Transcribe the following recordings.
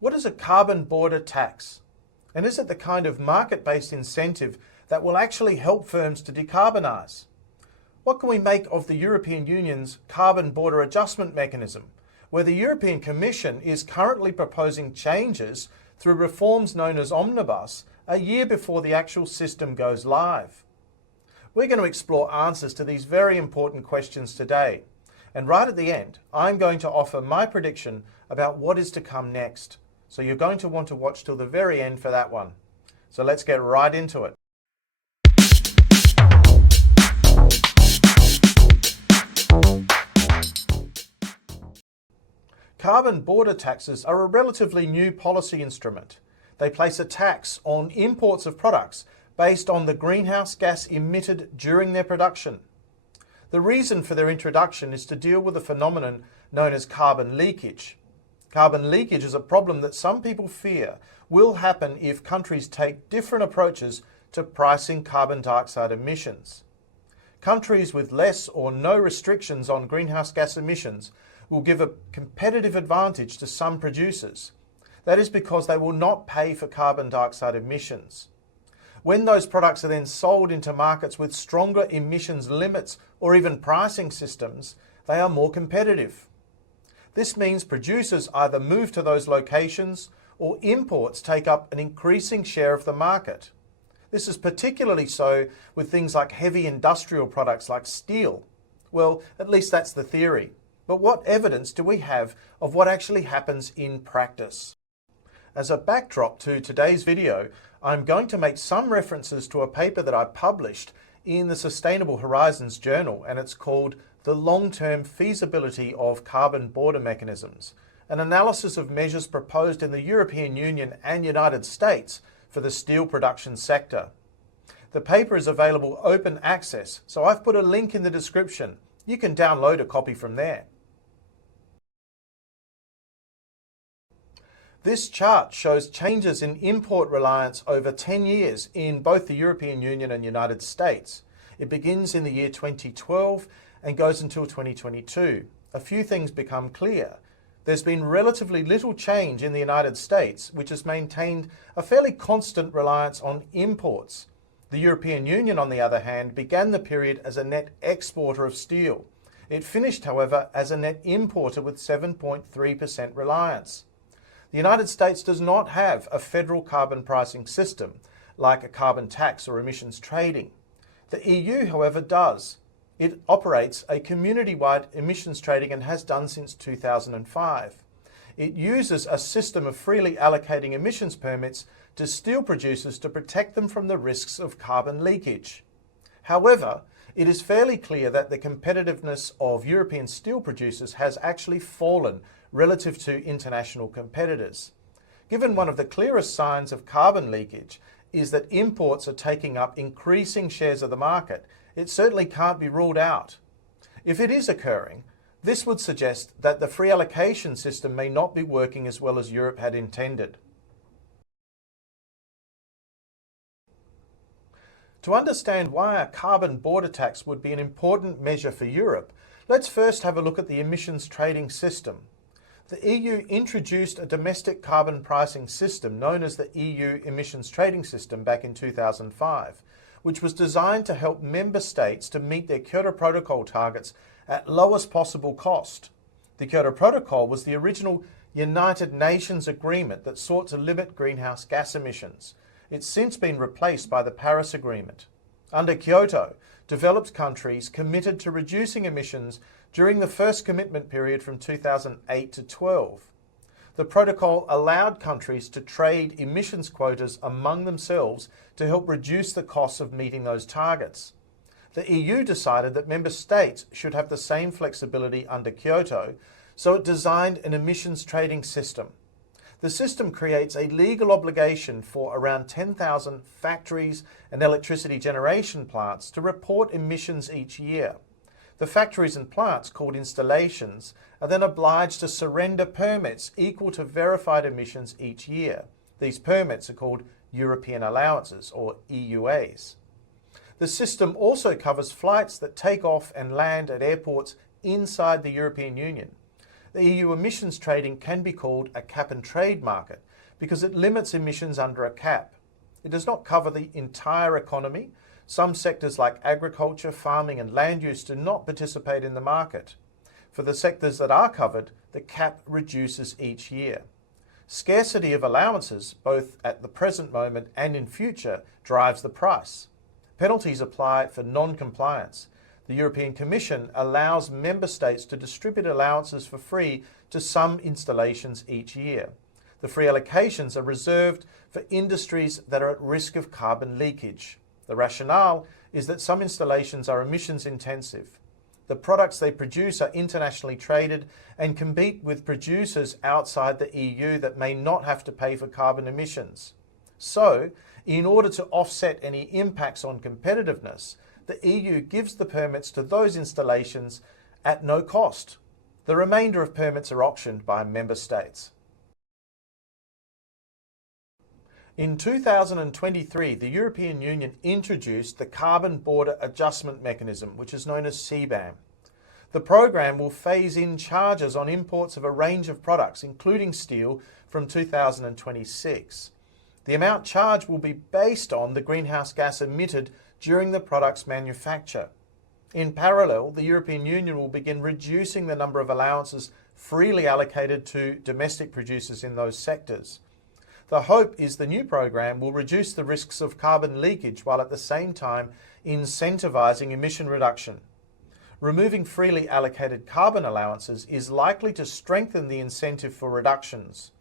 What is a carbon border tax? And is it the kind of market-based incentive that will actually help firms to decarbonise? What can we make of the European Union's carbon border adjustment mechanism, where the European Commission is currently proposing changes through reforms known as Omnibus a year before the actual system goes live? We're going to explore answers to these very important questions today. And right at the end, I'm going to offer my prediction about what is to come next. So you're going to want to watch till the very end for that one. So let's get right into it. Carbon border taxes are a relatively new policy instrument. They place a tax on imports of products based on the greenhouse gas emitted during their production. The reason for their introduction is to deal with a phenomenon known as carbon leakage. Carbon leakage is a problem that some people fear will happen if countries take different approaches to pricing carbon dioxide emissions. Countries with less or no restrictions on greenhouse gas emissions will give a competitive advantage to some producers. That is because they will not pay for carbon dioxide emissions. When those products are then sold into markets with stronger emissions limits or even pricing systems, they are more competitive. This means producers either move to those locations or imports take up an increasing share of the market. This is particularly so with things like heavy industrial products like steel. Well, at least that's the theory. But what evidence do we have of what actually happens in practice? As a backdrop to today's video, I'm going to make some references to a paper that I published in the Sustainable Horizons Journal, and it's called The Long-Term Feasibility of Carbon Border Mechanisms, an analysis of measures proposed in the European Union and United States for the steel production sector. The paper is available open access, so I've put a link in the description. You can download a copy from there. This chart shows changes in import reliance over 10 years in both the European Union and United States. It begins in the year 2012 and goes until 2022. A few things become clear. There's been relatively little change in the United States, which has maintained a fairly constant reliance on imports. The European Union, on the other hand, began the period as a net exporter of steel. It finished, however, as a net importer with 7.3% reliance. The United States does not have a federal carbon pricing system, like a carbon tax or emissions trading. The EU, however, does. It operates a community-wide emissions trading and has done since 2005. It uses a system of freely allocating emissions permits to steel producers to protect them from the risks of carbon leakage. However, it is fairly clear that the competitiveness of European steel producers has actually fallen relative to international competitors. Given one of the clearest signs of carbon leakage is that imports are taking up increasing shares of the market, it certainly can't be ruled out. If it is occurring, this would suggest that the free allocation system may not be working as well as Europe had intended. To understand why a carbon border tax would be an important measure for Europe, let's first have a look at the emissions trading system. The EU introduced a domestic carbon pricing system known as the EU Emissions Trading System back in 2005, which was designed to help member states to meet their Kyoto Protocol targets at lowest possible cost. The Kyoto Protocol was the original United Nations agreement that sought to limit greenhouse gas emissions. It's since been replaced by the Paris Agreement. Under Kyoto, developed countries committed to reducing emissions during the first commitment period from 2008 to 12. The protocol allowed countries to trade emissions quotas among themselves to help reduce the costs of meeting those targets. The EU decided that member states should have the same flexibility under Kyoto, so it designed an emissions trading system. The system creates a legal obligation for around 10,000 factories and electricity generation plants to report emissions each year. The factories and plants, called installations, are then obliged to surrender permits equal to verified emissions each year. These permits are called European allowances, or EUAs. The system also covers flights that take off and land at airports inside the European Union. The EU emissions trading can be called a cap and trade market because it limits emissions under a cap. It does not cover the entire economy. Some sectors like agriculture, farming and land use do not participate in the market. For the sectors that are covered, the cap reduces each year. Scarcity of allowances, both at the present moment and in future, drives the price. Penalties apply for non-compliance. The European Commission allows member states to distribute allowances for free to some installations each year. The free allocations are reserved for industries that are at risk of carbon leakage. The rationale is that some installations are emissions intensive. The products they produce are internationally traded and compete with producers outside the EU that may not have to pay for carbon emissions. So, in order to offset any impacts on competitiveness, the EU gives the permits to those installations at no cost. The remainder of permits are auctioned by member states. In 2023, the European Union introduced the Carbon Border Adjustment Mechanism, which is known as CBAM. The program will phase in charges on imports of a range of products, including steel, from 2026. The amount charged will be based on the greenhouse gas emitted during the product's manufacture. In parallel, the European Union will begin reducing the number of allowances freely allocated to domestic producers in those sectors. The hope is the new program will reduce the risks of carbon leakage while at the same time incentivizing emission reduction. Removing freely allocated carbon allowances is likely to strengthen the incentive for reductions.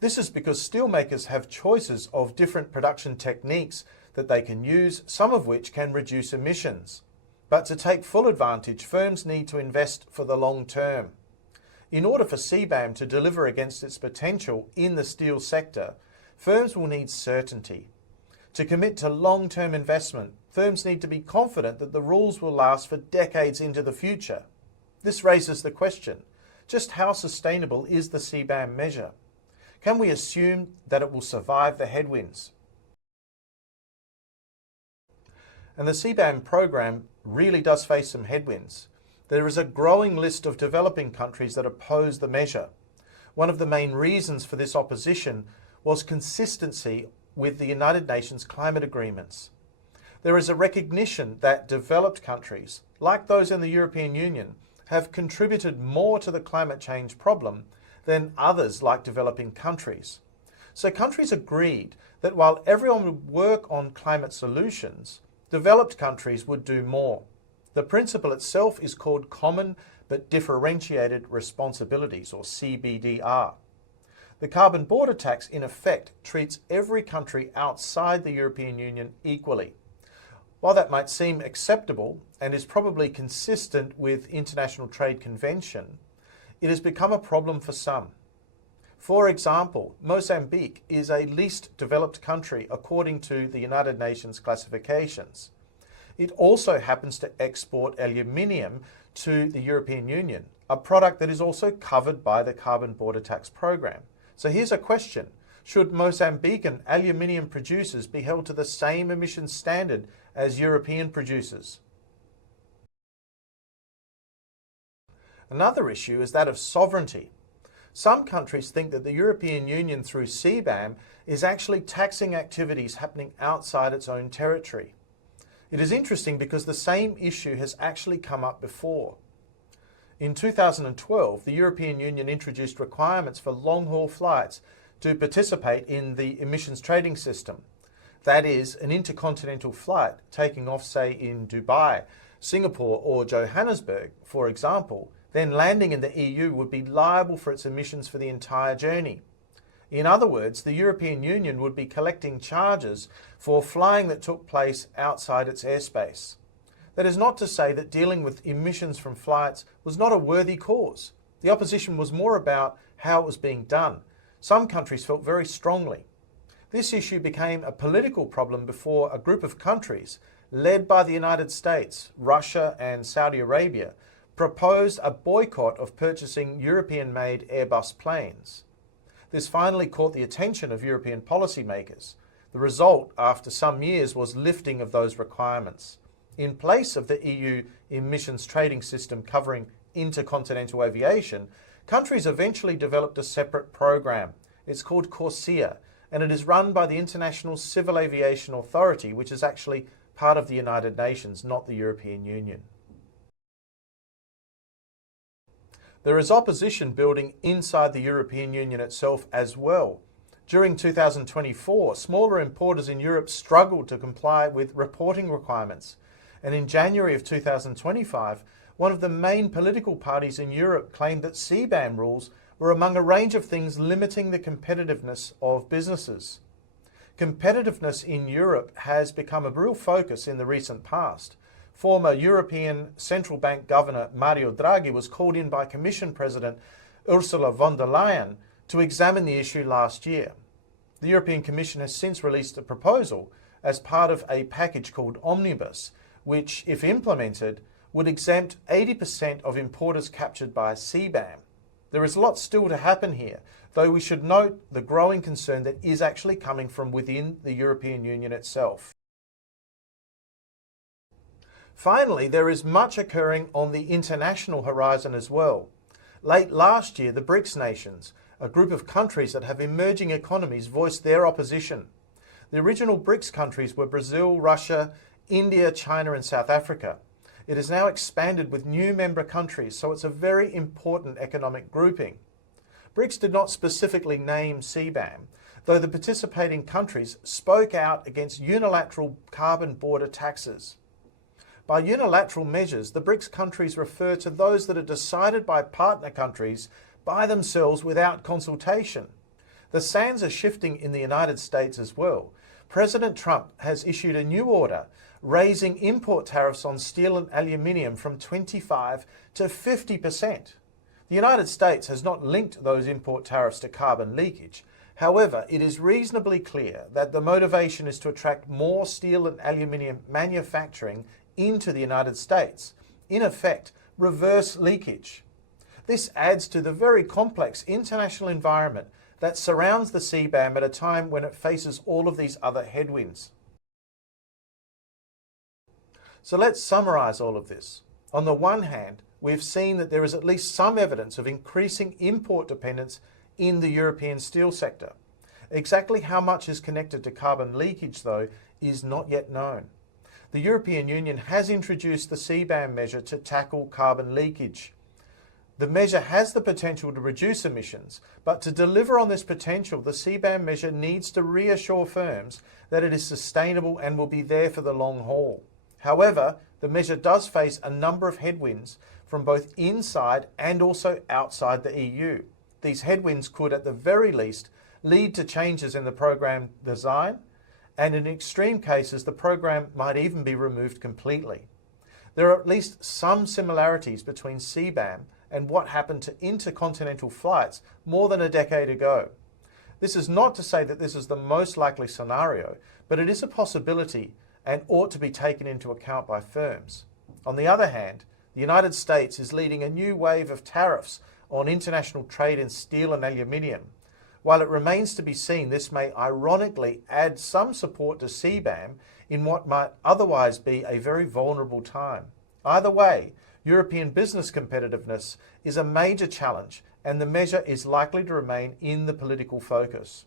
This is because steelmakers have choices of different production techniques that they can use, some of which can reduce emissions. But to take full advantage, firms need to invest for the long term. In order for CBAM to deliver against its potential in the steel sector, firms will need certainty. To commit to long-term investment, firms need to be confident that the rules will last for decades into the future. This raises the question, just how sustainable is the CBAM measure? Can we assume that it will survive the headwinds? And the CBAM program really does face some headwinds. There is a growing list of developing countries that oppose the measure. One of the main reasons for this opposition was consistency with the United Nations climate agreements. There is a recognition that developed countries, like those in the European Union, have contributed more to the climate change problem than others like developing countries. So countries agreed that while everyone would work on climate solutions, developed countries would do more. The principle itself is called Common but Differentiated Responsibilities, or CBDR. The carbon border tax, in effect, treats every country outside the European Union equally. While that might seem acceptable and is probably consistent with international trade convention, it has become a problem for some. For example, Mozambique is a least developed country according to the United Nations classifications. It also happens to export aluminium to the European Union, a product that is also covered by the carbon border tax program. So here's a question. Should Mozambican aluminium producers be held to the same emissions standard as European producers? Another issue is that of sovereignty. Some countries think that the European Union through CBAM is actually taxing activities happening outside its own territory. It is interesting because the same issue has actually come up before. In 2012, the European Union introduced requirements for long-haul flights to participate in the emissions trading system. That is, an intercontinental flight taking off, say, in Dubai, Singapore or Johannesburg, for example, then landing in the EU would be liable for its emissions for the entire journey. In other words, the European Union would be collecting charges for flying that took place outside its airspace. That is not to say that dealing with emissions from flights was not a worthy cause. The opposition was more about how it was being done. Some countries felt very strongly. This issue became a political problem before a group of countries, led by the United States, Russia and Saudi Arabia, proposed a boycott of purchasing European-made Airbus planes. This finally caught the attention of European policymakers. The result, after some years, was lifting of those requirements. In place of the EU emissions trading system covering intercontinental aviation, Countries eventually developed a separate program. It's called CORSIA, and it is run by the International Civil Aviation Authority, which is actually part of the United Nations, not the European Union. There is opposition building inside the European Union itself as well. During 2024, smaller importers in Europe struggled to comply with reporting requirements. And in January of 2025, one of the main political parties in Europe claimed that CBAM rules were among a range of things limiting the competitiveness of businesses. Competitiveness in Europe has become a real focus in the recent past. Former European Central Bank Governor Mario Draghi was called in by Commission President Ursula von der Leyen to examine the issue last year. The European Commission has since released a proposal as part of a package called Omnibus, which, if implemented, would exempt 80% of importers captured by CBAM. There is a lot still to happen here, though we should note the growing concern that is actually coming from within the European Union itself. Finally, there is much occurring on the international horizon as well. Late last year, the BRICS nations, a group of countries that have emerging economies, voiced their opposition. The original BRICS countries were Brazil, Russia, India, China and South Africa. It has now expanded with new member countries, so it's a very important economic grouping. BRICS did not specifically name CBAM, though the participating countries spoke out against unilateral carbon border taxes. By unilateral measures, the BRICS countries refer to those that are decided by partner countries by themselves without consultation. The sands are shifting in the United States as well. President Trump has issued a new order raising import tariffs on steel and aluminium from 25% to 50%. The United States has not linked those import tariffs to carbon leakage. However, it is reasonably clear that the motivation is to attract more steel and aluminium manufacturing into the United States. In effect, reverse leakage. This adds to the very complex international environment that surrounds the CBAM at a time when it faces all of these other headwinds. So let's summarize all of this. On the one hand, we've seen that there is at least some evidence of increasing import dependence in the European steel sector. Exactly how much is connected to carbon leakage, though, is not yet known. The European Union has introduced the CBAM measure to tackle carbon leakage. The measure has the potential to reduce emissions, but to deliver on this potential, the CBAM measure needs to reassure firms that it is sustainable and will be there for the long haul. However, the measure does face a number of headwinds from both inside and also outside the EU. These headwinds could, at the very least, lead to changes in the program design, and in extreme cases, the program might even be removed completely. There are at least some similarities between CBAM and what happened to intercontinental flights more than a decade ago. This is not to say that this is the most likely scenario, but it is a possibility and ought to be taken into account by firms. On the other hand, the United States is leading a new wave of tariffs on international trade in steel and aluminium. While it remains to be seen, this may ironically add some support to CBAM in what might otherwise be a very vulnerable time. Either way, European business competitiveness is a major challenge, and the measure is likely to remain in the political focus.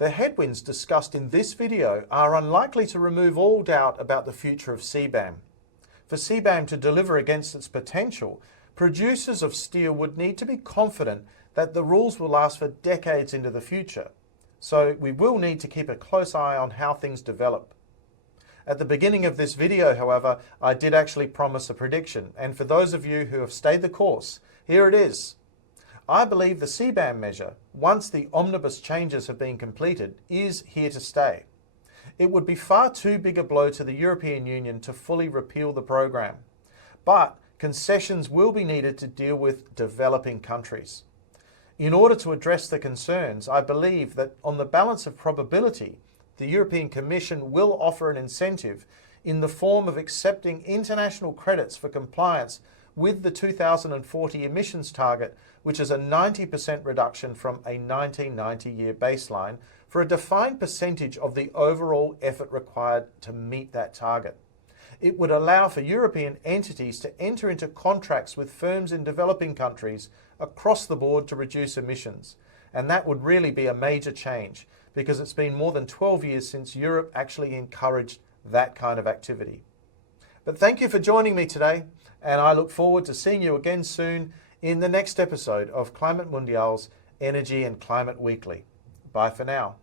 The headwinds discussed in this video are unlikely to remove all doubt about the future of CBAM. For CBAM to deliver against its potential, producers of steel would need to be confident that the rules will last for decades into the future. So we will need to keep a close eye on how things develop. At the beginning of this video, however, I did actually promise a prediction, and for those of you who have stayed the course, here it is. I believe the CBAM measure, once the Omnibus changes have been completed, is here to stay. It would be far too big a blow to the European Union to fully repeal the program. But concessions will be needed to deal with developing countries. In order to address the concerns, I believe that on the balance of probability, the European Commission will offer an incentive in the form of accepting international credits for compliance with the 2040 emissions target, which is a 90% reduction from a 1990-year baseline for a defined percentage of the overall effort required to meet that target. It would allow for European entities to enter into contracts with firms in developing countries across the board to reduce emissions. And that would really be a major change, because it's been more than 12 years since Europe actually encouraged that kind of activity. But thank you for joining me today, and I look forward to seeing you again soon in the next episode of Climate Mundial's Energy and Climate Weekly. Bye for now.